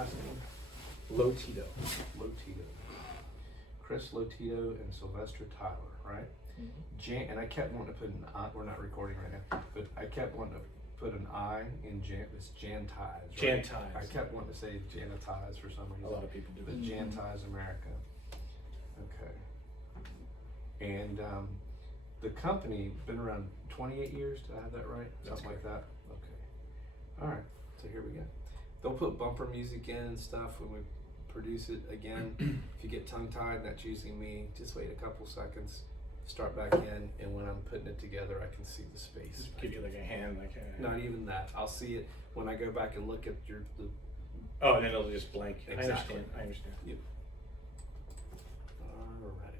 last name? Lotito. Lotito. Chris Lotito and Sylvester Tyler, right? And I kept wanting to put an I, we're not recording right now, but I kept wanting to put an I in it's Jantize. Right? Jantize. I kept wanting to say Janitize for some reason. A lot of people do. But Jantize America. Okay. And the company been around 28 years. Did I have that right? That's Something like that. Okay. All right. So here we go. They'll put bumper music in and stuff when we produce it again. If you get tongue-tied, that's usually me. Just wait a couple seconds, start back in, and when I'm putting it together, I can see the space. Just give you like a hand, like a... Not even that. I'll see it when I go back and look at the Oh, and then it'll just blank. Exactly. I understand. Yep. Alright.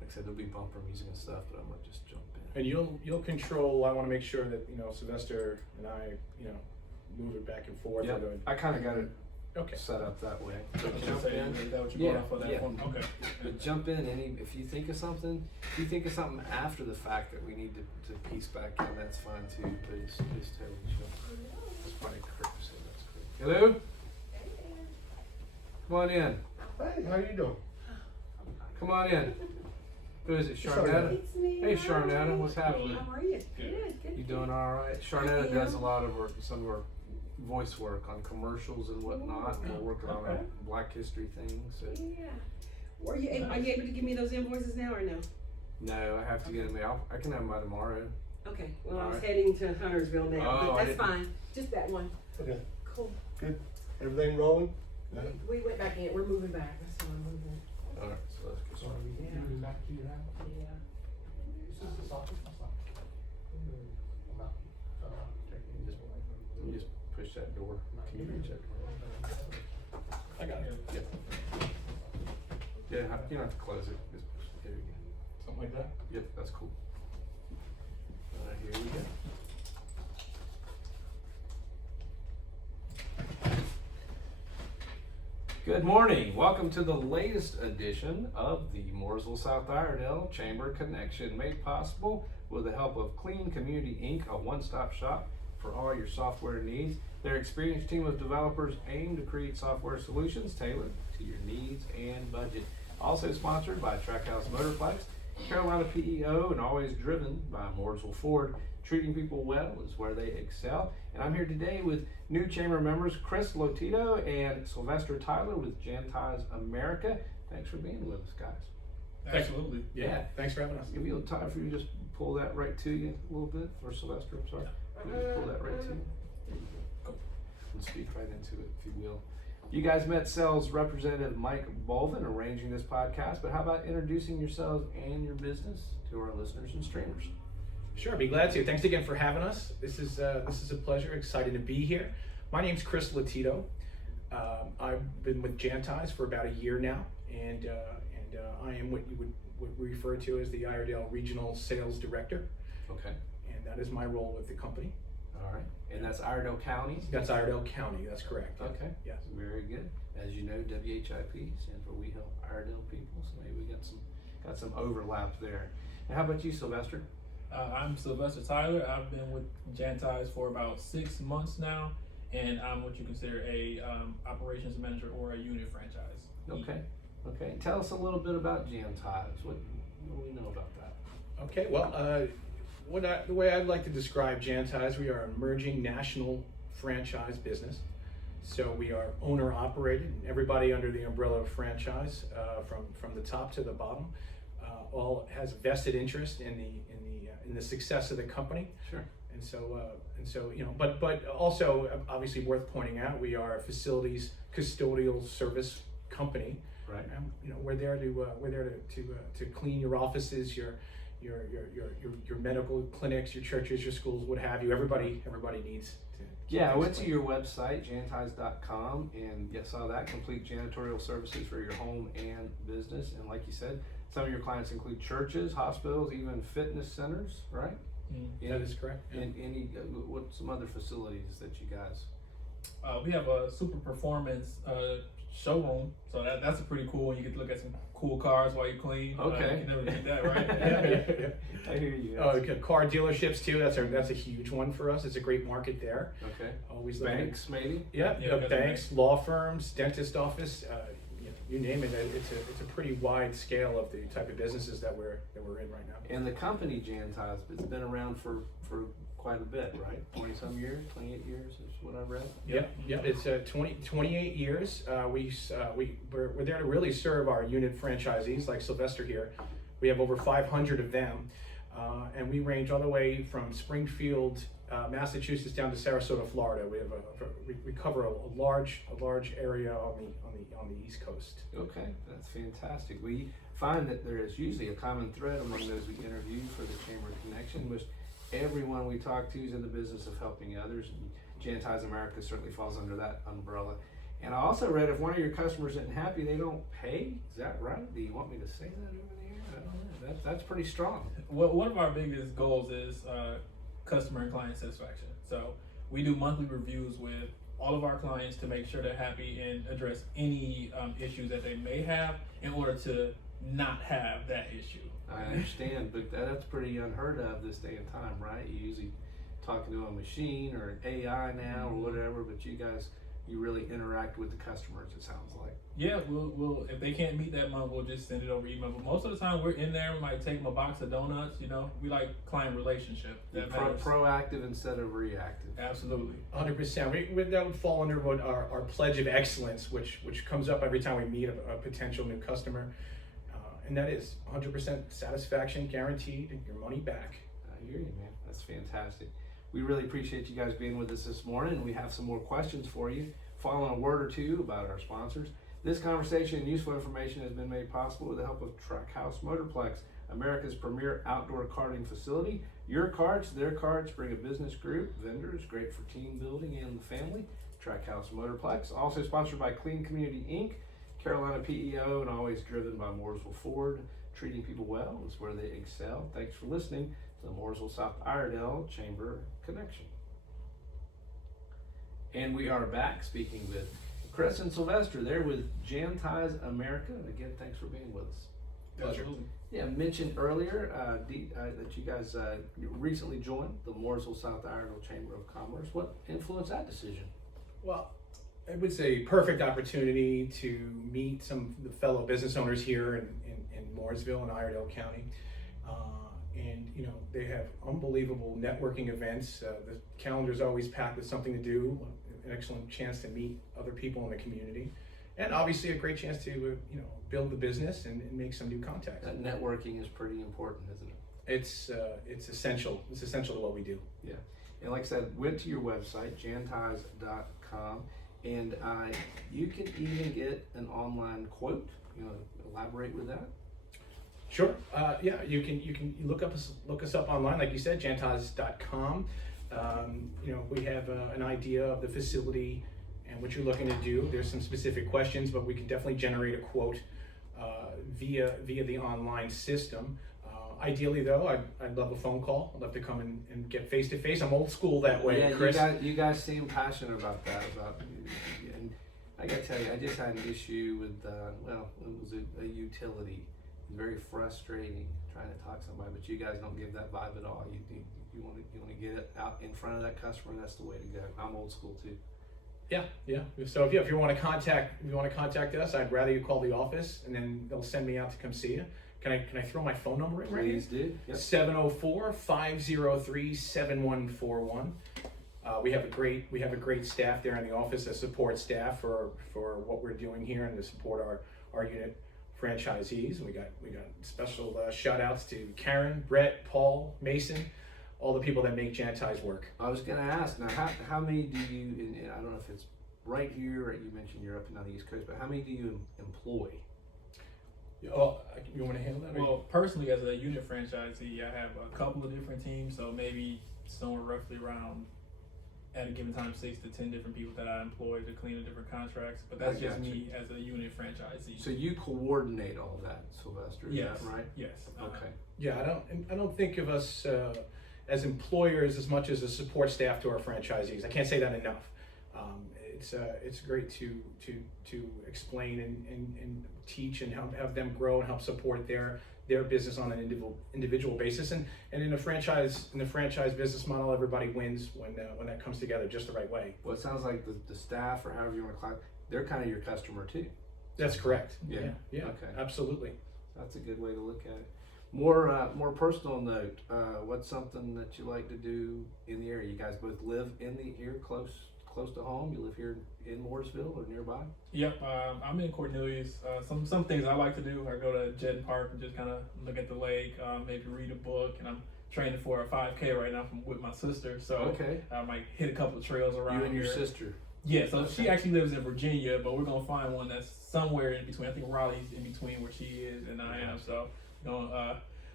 Like I said, there'll be bumper music and stuff, but I'm gonna just jump in. And you'll control. I want to make sure that Sylvester and I move it back and forth. Yeah, I kind of got it Okay. set up that way. But Okay, jump so in. is that what you're going Yeah, off of that yeah. one? Okay. But jump in if you think of something after the fact that we need to piece back in, that's fine too. Please totally chill. That's probably Chris. That's great. Hello? Come on in. Hey, how you doing? Come on in. Who is it, Sharnetta? It's me. Hey, Hi. Sharnetta, what's happening? How are you? Good. You doing all right? Sharnetta I does a am. lot of some of our voice work on commercials and whatnot. And we're working on a Okay. Black History thing. So Yeah. Are you able to give me those invoices now or no? no, I have to get them out. I can have them by tomorrow. Okay. Well, I was Alright. heading to Huntersville now, Oh, but I that's didn't- fine. Just that one. Okay, Cool. good. Everything rolling? We went back in. We're moving back. That's why we're moving. All right, so let's get started. Yeah. Yeah. You just push that door. Can you reach that door? I got it. Yep. Yeah, you don't have to close it. Just push it. There you go. Something like that. Yep, that's cool. All right, here we go. Good morning. Welcome to the latest edition of the Mooresville South Iredell Chamber Connection, made possible with the help of Clean Community Inc., a one-stop shop for all your software needs. Their experienced team of developers aim to create software solutions tailored to your needs and budget. Also sponsored by Trackhouse Motorplex, Carolina PEO, and always driven by Mooresville Ford. Treating people well is where they excel. And I'm here today with new chamber members Chris Lotito and Sylvester Tyler with Jantize America. Thanks for being with us, guys. Absolutely. Yeah. Thanks for having us. Give you a time for you to just pull that right to you a little bit, or Sylvester, I'm sorry. Can you just pull that right to you? There you go. And speak right into it, if you will. You guys met sales representative Mike Bolvin arranging this podcast, but how about introducing yourselves and your business to our listeners and streamers? Sure, I'd be glad to. Thanks again for having us. This is a pleasure. Excited to be here. My name's Chris Lotito. I've been with Jantize for about a year now, and I am what you would refer to as the Iredell Regional Sales Director, Okay. and that is my role with the company. All right. And that's Iredell County? That's Iredell County. That's correct. Okay. Yes. Very good. As you know, WHIP stands for We Help Iredell People, so maybe we got some overlap there. And how about you, Sylvester? I'm Sylvester Tyler. I've been with Jantize for about 6 months now, and I'm what you consider a operations manager or a unit franchise. Okay. Okay. Tell us a little bit about Jantize. What do we know about that? Okay. Well, the way I'd like to describe Jantize, we are an emerging national franchise business. So we are owner operated, and everybody under the umbrella of franchise, from the top to the bottom, all has vested interest in the success of the company. Sure. And so but also obviously worth pointing out, we are a facilities custodial service company. Right. We're there to clean your offices, your medical clinics, your churches, your schools, what have you. Everybody needs to. Yeah, I went to your website, jantize.com, and saw that complete janitorial services for your home and business. And like you said, some of your clients include churches, hospitals, even fitness centers, right? Mm. That is correct. And any what some other facilities that you guys We have a super performance showroom, so that's a pretty cool one. You get to look at some cool cars while you clean. Okay. You can never get that, right? Yeah. I hear you. Car dealerships too. That's a huge one for us. It's a great market there. Okay. Always looking. Banks, maybe? Yeah, Yeah, we got the banks, law firms, dentist office. You name it. It's a pretty wide scale of the type of businesses that we're in right now. And the company Janti's has been around for quite a bit, right? 20-some years, 28 years is what I read. Yep. It's 28 years. We're there to really serve our unit franchisees like Sylvester here. We have over 500 of them, and we range all the way from Springfield, Massachusetts, down to Sarasota, Florida. We have we cover a large area on the East Coast. Okay, that's fantastic. We find that there is usually a common thread among those we interview for the Chamber Connection, which everyone we talk to is in the business of helping others. And Janti's America certainly falls under that umbrella. And I also read if one of your customers isn't happy, they don't pay. Is that right? Do you want me to say that over there? I don't know. That's pretty strong. Well, one of our biggest goals is customer and client satisfaction. So we do monthly reviews with all of our clients to make sure they're happy and address any issues that they may have in order to not have that issue. I understand, but that's pretty unheard of this day and time, right? You usually talking to a machine or AI now or whatever, but you guys, you really interact with the customers, it sounds like. Yeah, we'll if they can't meet that month, we'll just send it over email. But most of the time, we're in there. We might take them a box of donuts. You know, we like client relationship. That matters. Proactive instead of reactive. Absolutely. 100%. That would fall under what our pledge of excellence, which comes up every time we meet a potential new customer, and that is 100% satisfaction guaranteed and your money back. I hear you, man. That's fantastic. We really appreciate you guys being with us this morning. We have some more questions for you, following a word or two about our sponsors. This conversation and useful information has been made possible with the help of Trackhouse Motorplex, America's premier outdoor karting facility. Your carts, their carts, bring a business group, vendors, great for team building and the family. Trackhouse Motorplex, also sponsored by Clean Community Inc., Carolina PEO, and always driven by Mooresville Ford. Treating people well is where they excel. Thanks for listening to the Mooresville South Iredell Chamber Connection. And we are back speaking with Chris and Sylvester. They're with Janti's America. And again, thanks for being with us. Pleasure. Absolutely. Yeah, I mentioned earlier that you guys recently joined the Mooresville South Iredell Chamber of Commerce. What influenced that decision? Well, it was a perfect opportunity to meet some of the fellow business owners here in Mooresville and Iredell County. And you know, they have unbelievable networking events. The calendar's always packed with something to do, an excellent chance to meet other people in the community, and obviously a great chance to build the business and make some new contacts. That networking is pretty important, isn't it? It's essential. It's essential to what we do. Yeah. And like I said, went to your website, jantis.com, and you can even get an online quote. You know, elaborate with that. Sure. Yeah, you can look us up online, like you said, jantis.com. We have an idea of the facility and what you're looking to do. There's some specific questions, but we can definitely generate a quote via the online system. Ideally, though, I'd love a phone call. I'd love to come and get face to face. I'm old school that way, Yeah, Chris. you guys seem passionate about that. And I gotta tell you, I just had an issue with it was a utility. Very frustrating trying to talk to somebody, but you guys don't give that vibe at all. You want to get it out in front of that customer. That's the way to go. I'm old school too. Yeah. So if you want to contact us, I'd rather you call the office, and then they'll send me out to come see you. Can I throw my phone number in right here? Please do. Yep. 704-503-7141. We have a great staff there in the office, a support staff for what we're doing here and to support our unit franchisees. We got special shout outs to Karen, Brett, Paul, Mason, all the people that make Janti's work. I was gonna ask now, how many do you? And I don't know if it's right here, or you mentioned you're up and down the East Coast, but how many do you employ? Oh, you want to handle that? Well, personally, as a unit franchisee, I have a couple of different teams, so maybe somewhere roughly around at a given time 6 to 10 different people that I employ to clean the different contracts. But that's just me as a unit franchisee. So you coordinate all that, Sylvester? Is Yes. that right? Yes. Okay. Yeah, I don't think of us as employers as much as a support staff to our franchisees. I can't say that enough. It's great to explain and teach and have them grow and help support their business on an individual basis, and in the franchise business model, everybody wins when that comes together just the right way. Well, it sounds like the staff, or however you want to class, they're kind of your customer too. That's correct. Yeah. Yeah. Okay. Absolutely. That's a good way to look at it. More personal note. What's something that you like to do in the area? You guys both live here, close to home. You live here in Mooresville or nearby. Yep, I'm in Cornelius. Some things I like to do. I go to Jedden Park and just kind of look at the lake, maybe read a book, and I'm training for a 5K right now with my sister. So Okay. I might hit a couple of trails around You and your here. sister. Yeah, so she Okay. actually lives in Virginia, but we're gonna find one that's somewhere in between. I think Raleigh's in between where she is and I am. So,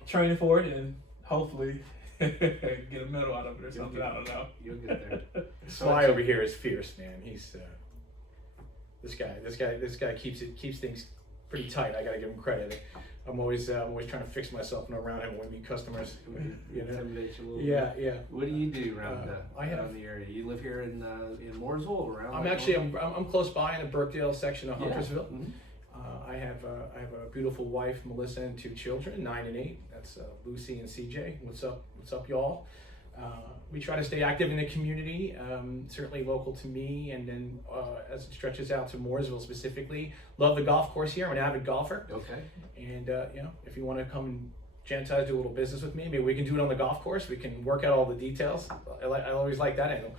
training for it and hopefully get a medal out of it or You'll something. get- I don't know. You'll get there. Sly over here is fierce, man. He's this guy keeps things pretty tight. I gotta give him credit. I'm always trying to fix myself and around him when we meet customers. You know? Intimidate you a little Yeah, bit. yeah. What do you do around around the area? You live here in Mooresville, or around? I'm Lake actually Norman? I'm close by in the Burkdale section of Yeah. Huntersville. Mhm. I have a beautiful wife, Melissa, and 2 children, 9 and 8. That's Lucy and CJ. What's up, y'all? We try to stay active in the community, certainly local to me, and then as it stretches out to Mooresville specifically. Love the golf course here. I'm an avid golfer, Okay. and if you want to come and Jantize, do a little business with me, maybe we can do it on the golf course. We can work out all the details. I always like that angle.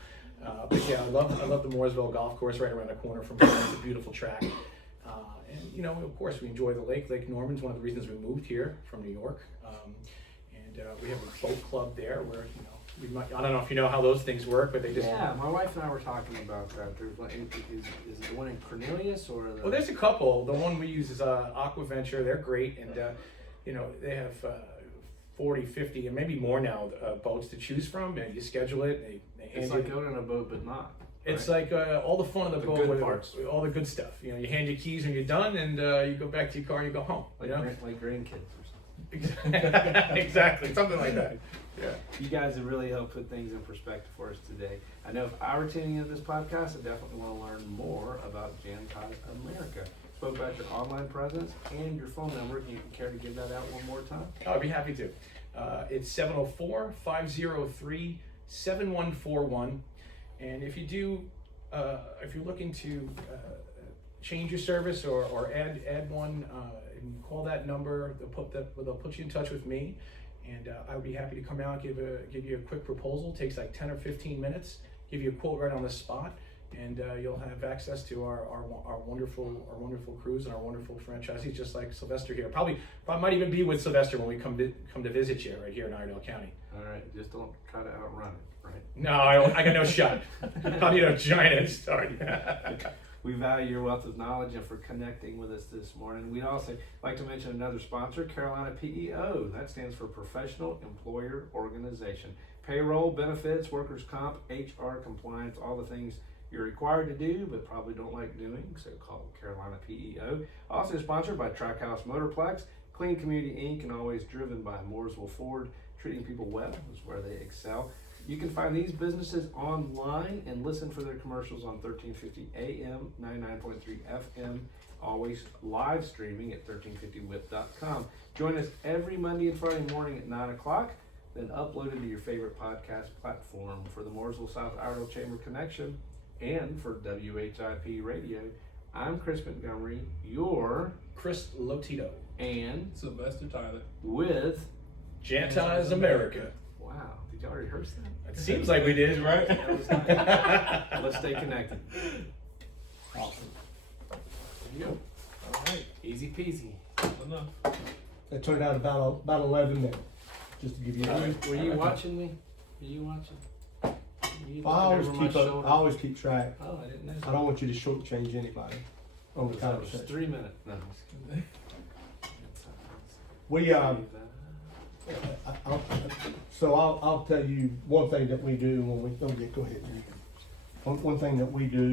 But yeah, I love the Mooresville golf course right around the corner from here. It's a beautiful track. And of course, we enjoy the lake. Lake Norman's one of the reasons we moved here from New York. And we have a boat club there where, we might, I don't know if you know how those things work, but they just... Yeah, my wife and I were talking about that. There's one, is it the one in Cornelius or the... Well, there's a couple. The one we use is Aquaventure. They're great. And, they have 40, 50, and maybe more now boats to choose from. And you schedule it. They hand It's you... like going on a boat, but not. It's right? like all the fun of the The boat, good with parts. all the good stuff. You hand your keys when you're done, and you go back to your car and you go home. like grandkids or something. Exactly, something like that. Yeah. You guys have really helped put things in perspective for us today. I know if I were tuning into this podcast, I definitely want to learn more about Jantize America. Spoke about your online presence and your phone number. If you care to give that out one more time. I'd be happy to. It's 704-503-7141. And if you do, if you're looking to change your service or add one, and call that number. They'll put you in touch with me, and I would be happy to come out and give you a quick proposal. It takes like 10 or 15 minutes. Give you a quote right on the spot, and you'll have access to our wonderful crews and our wonderful franchisees, just like Sylvester here. Probably might even be with Sylvester when we come to visit you right here in Iredell County. All right, just don't try to outrun it, right? No, I got no shot. I'll need a giant head start. We value your wealth of knowledge and for connecting with us this morning. We'd also like to mention another sponsor, Carolina PEO. That stands for Professional Employer Organization. Payroll, benefits, workers' comp, HR compliance, all the things you're required to do but probably don't like doing, so call Carolina PEO. Also sponsored by Trackhouse Motorplex, Clean Community Inc., and always driven by Mooresville Ford. Treating people well is where they excel. You can find these businesses online and listen for their commercials on 1350 AM, 99.3 FM, always live streaming at 1350whip.com. Join us every Monday and Friday morning at 9 o'clock, then upload it to your favorite podcast platform. For the Mooresville South Iredell Chamber Connection and for WHIP Radio, I'm Chris Montgomery, your Chris Lotito. and Sylvester Tyler. with... Jantize America. Wow, did y'all rehearse that? It seems like we did, right? That was nice. Let's stay connected. Awesome. There you go. All right. Easy peasy. Enough. That turned out about 11 minutes, just to give you an idea. Were you watching me? Were you watching? Were you I looking always over my keep up, shoulder? I always keep track. Oh, I didn't know. I don't want you to shortchange anybody on the That was conversation. 3 minutes. No. We I'll tell you one thing that we do when we go ahead. One thing that we do